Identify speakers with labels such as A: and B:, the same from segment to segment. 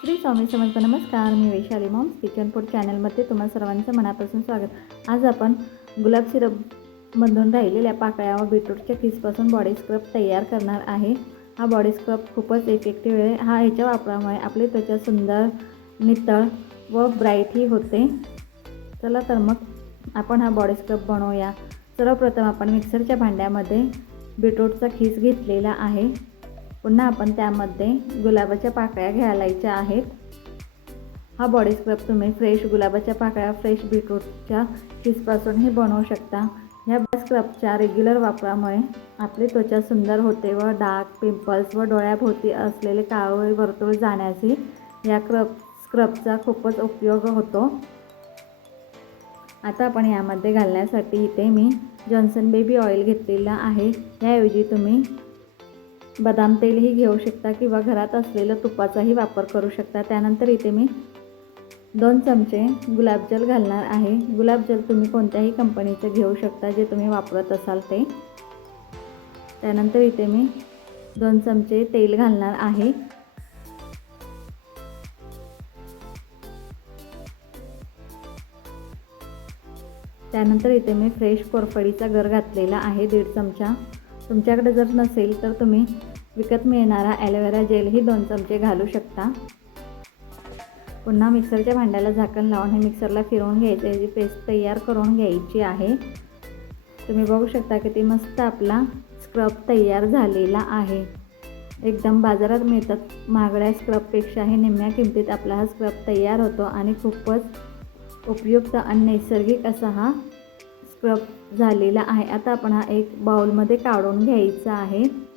A: श्री स्वामी समर्थ. नमस्कार मी Vaishali moms kitchen food चॅनलमध्ये तुम्हा सर्वांचं मनापासून स्वागत. आज आपण गुलाब सिरपमधून राहिलेल्या पाकळ्या व बीटरूटच्या किसपासून बॉडी स्क्रब तयार करणार आहे. हा बॉडी स्क्रब खूपच इफेक्टिव्ह आहे. हा ह्याच्या वापरामुळे आपली त्वचा सुंदर नितळ व ब्राईटही होते. चला तर मग आपण हा बॉडी स्क्रब बनवूया. सर्वप्रथम आपण मिक्सरच्या भांड्यामध्ये बीटरूटचा खीस घेतलेला आहे. पुन्हा आपण त्यामध्ये गुलाबाच्या पाकळ्या घालायच्या आहेत. हा बॉडी स्क्रब तुम्ही फ्रेश गुलाबाच्या पाकळ्या फ्रेश बीटरूटच्या खिसपासूनही बनवू शकता. ह्या स्क्रबच्या रेग्युलर वापरामुळे आपली त्वचा सुंदर होते व डाग पिंपल्स व डोळ्याभोवती असलेले काळे वर्तुळ जाण्याची या क्रब स्क्रबचा खूपच उपयोग होतो. आता आपण यामध्ये घालण्यासाठी इथे मी जॉन्सन बेबी ऑइल घेतलेला आहे. याऐवजी तुम्ही बदाम तेलही घेऊ शकता किंवा घरात असलेलं तुपाचाही वापर करू शकता. त्यानंतर इथे मी दोन चमचे गुलाबजल घालणार आहे. गुलाबजल तुम्ही कोणत्याही कंपनीचं घेऊ शकता जे तुम्ही वापरत असाल ते. त्यानंतर इथे मी दोन चमचे तेल घालणार आहे. त्यानंतर इथे मी फ्रेश कोरफडीचा गर घातलेला आहे दीड चमचा. तुमच्याकडे जर नसेल तर तुम्ही विकत मिळणारा ॲलोवेरा जेलही दोन चमचे घालू शकता. पुन्हा मिक्सरच्या भांड्याला झाकण लावून हे मिक्सरला फिरवून घ्यायचे. जी पेस्ट तयार करून घ्यायची आहे. तुम्ही बघू शकता की ती मस्त आपला स्क्रब तयार झालेला आहे. एकदम बाजारात मिळतात. महागड्या स्क्रबपेक्षाही निम्म्या किमतीत आपला हा स्क्रब तयार होतो आणि खूपच उपयुक्त आणि नैसर्गिक असा हा स्क्रब झालेला आहे. आता आपण हा एक बाउलमध्ये काढून घ्यायचा आहे.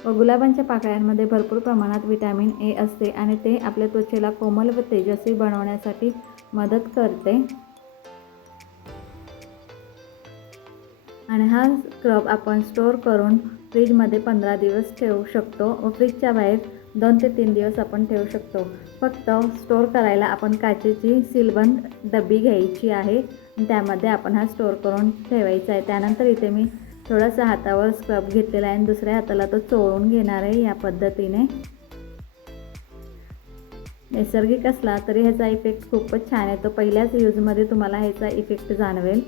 A: व गुलाबांच्या पाकळ्यांमध्ये भरपूर प्रमाणात विटॅमिन ए असते आणि ते आपल्या त्वचेला कोमल व तेजस्वी बनवण्यासाठी मदत करते. आणि हा स्क्रब आपण स्टोअर करून फ्रीजमध्ये पंधरा दिवस ठेवू शकतो व फ्रीजच्या बाहेर दोन ते तीन दिवस आपण ठेवू शकतो. फक्त स्टोअर करायला आपण काचेची सीलबंद डबी घ्यायची आहे. त्यामध्ये आपण हा स्टोअर करून ठेवायचा आहे. त्यानंतर इथे मी थोडासा हातावर स्क्रब घेतलेला आहे आणि दुसऱ्या हाताला तो चोळून घेणार आहे या पद्धतीने. नैसर्गिक असला तरी ह्याचा इफेक्ट खूपच छान येतो पहिल्याच यूजमध्ये तुम्हाला ह्याचा इफेक्ट जाणवेल.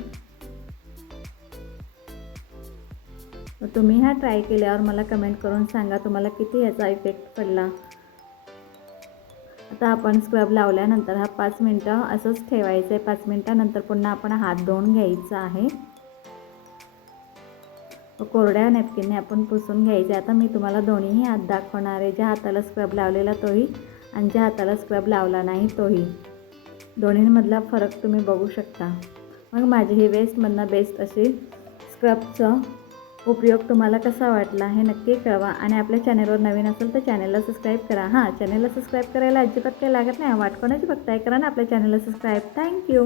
A: तुम्ही हा ट्राय केल्यावर मला कमेंट करून सांगा तुम्हाला किती ह्याचा इफेक्ट पडला. आता आपण स्क्रब लावल्यानंतर हा पाच मिनटं असंच ठेवायचं आहे पाच मिनटानंतर पुन्हा आपण हात धुवून घ्यायचा आहे. कोरड्या नॅपकिनने आपण पुसून घ्यायचे. आता मी तुम्हाला दोन्हीही हात दाखवणार आहे. ज्या हाताला स्क्रब लावलेला तोही आणि ज्या हाताला स्क्रब लावला नाही तोही. दोन्हींमधला फरक तुम्ही बघू शकता. मग माझी ही वेस्टमधनं बेस्ट अशी स्क्रबचं उपयोग तुम्हाला कसा वाटला हे नक्की कळवा. आणि आपल्या चॅनलवर नवीन असेल तर चॅनलला सबस्क्राईब करा. हां चॅनलला सबस्क्राईब करायला अजिबात काही लागत नाही. वाट कोणाची बघताय? करा ना आपल्या चॅनलला सबस्क्राईब थँक्यू